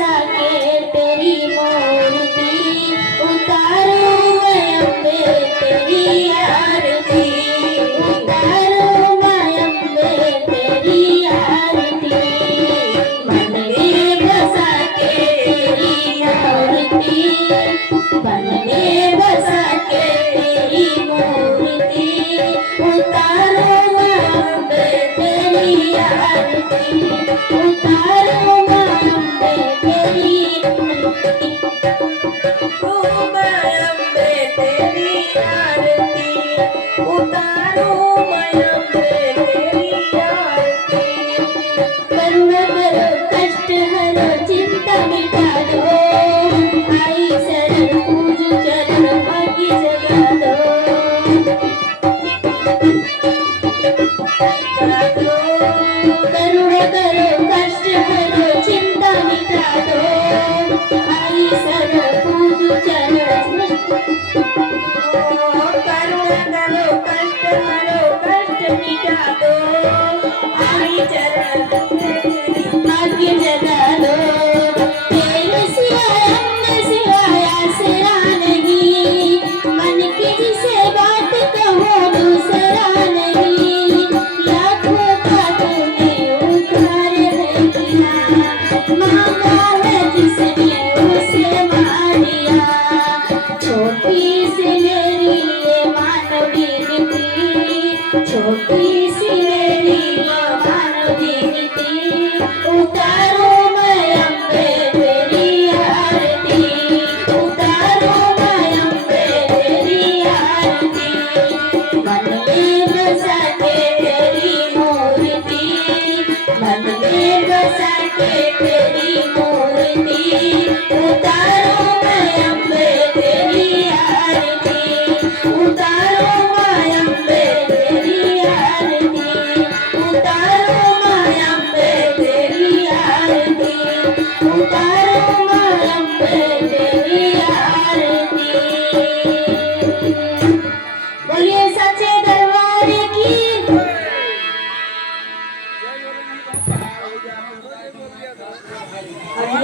बसा के तेरी मूर्ति, उतारो मैं अम्बे तेरी आरती, उतारो मैं अम्बे तेरी आरती। मन में बसा के तेरी मूर्ति, मन में बसा के तेरी मूर्ति, उतारो मैं अम्बे तेरी आरती, उतारो मैं अम्बे तेरी आरती। ओ मैं अम्बे तेरी आरती, उतारो मैं अम्बे तेरी आरती। करुणा करो कष्ट हरो चिंता मिटा दो, आई शरण पूजू चरण भाग्य जगा दो। करुणा करो कष्ट हरो चिंता मिटा दो, आई शरण पूजू चरण। करुणा करो कष्ट हरो कष्ट मिटा दो, आई चरण भाग्य जगा दो। तेरे सिवाय अन्य सिवाय आसरा नहीं, मन की जिसे बात कहो दूसरा नहीं। लाखों का तूने उद्धार है किया, मांगा है जिसने उसे मान लिया। छोटी सी मेरी ये मानवी नीति, छोटी सी मेरी ये मानवी नीति, उतारो मैं अम्बे तेरी आरती, उतारो मैं अम्बे तेरी आरती। मन में बसा के तेरी मूर्ति, मन में बसा के तेरी मूर्ति, उतारो मैं अम्बे तेरी आरती, उतारो मैं अम्बे तेरी आरती, उतारो मैं अम्बे तेरी आरती, उतारो मैं अम्बे तेरी आरती। बोलिए सच्चे दरबार की।